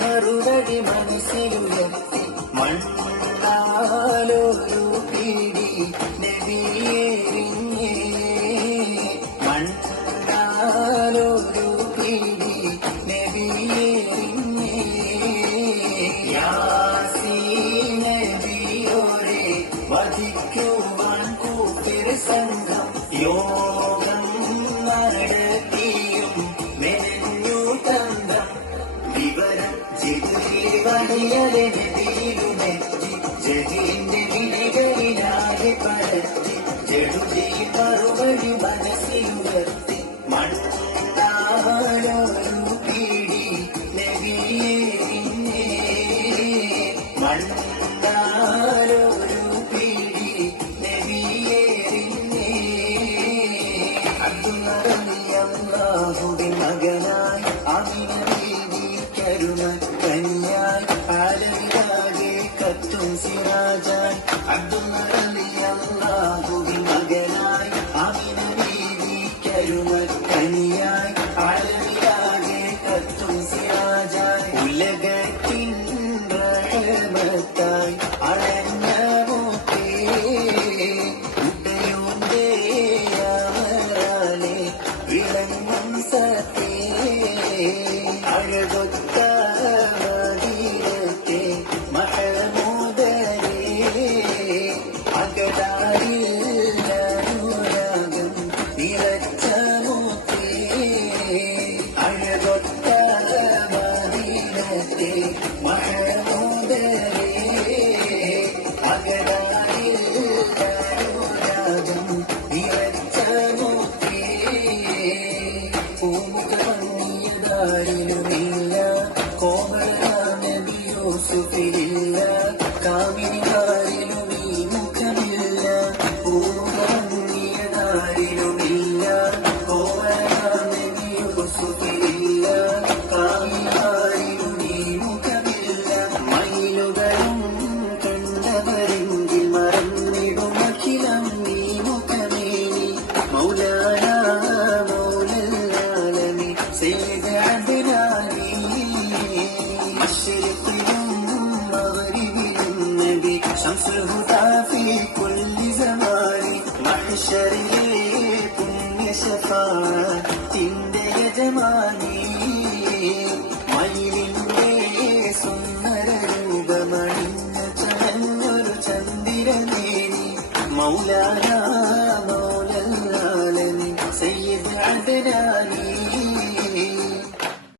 മറുപടി മനസ്സിലുയർത്തി മണ്ണാലൊരു പിടി നബിയേരിഞ്ഞേ മണ്ണാലൊരു പിടി നബിയേരിഞ്ഞേ യാസീൻ നബിയോരെ വധിക്കുവാൻ കൂട്ടിയ സംഘം യോഗം നടത്തിയും മെനഞ്ഞു തന്ത്രം വിവരം ജിബിലിവണിയലെ നബിയിലുമെത്തി ജഹീന്റെ വിളികളിലാകെ പരത്തി ജഡുജി മറുപടി മനസ്സിലുയർത്തി മണ്ണാലൊരു പിടി നബിയേരിഞ്ഞേ മണ്ണാലൊരു പിടി നബിയേരിഞ്ഞേ അബ്ദുല്ലാഹുവിൻ മകനായി അമിന ബീവി കരുണ കന്യായി ആലമിലാകെ കത്തും സിറാജായി അബ്ദുല്ലാഹുവിൻ മകനായി അമിന ബീവി കരുണ കന്യായി ആലമിലാകെ കത്തും സിറാജായി ഉലക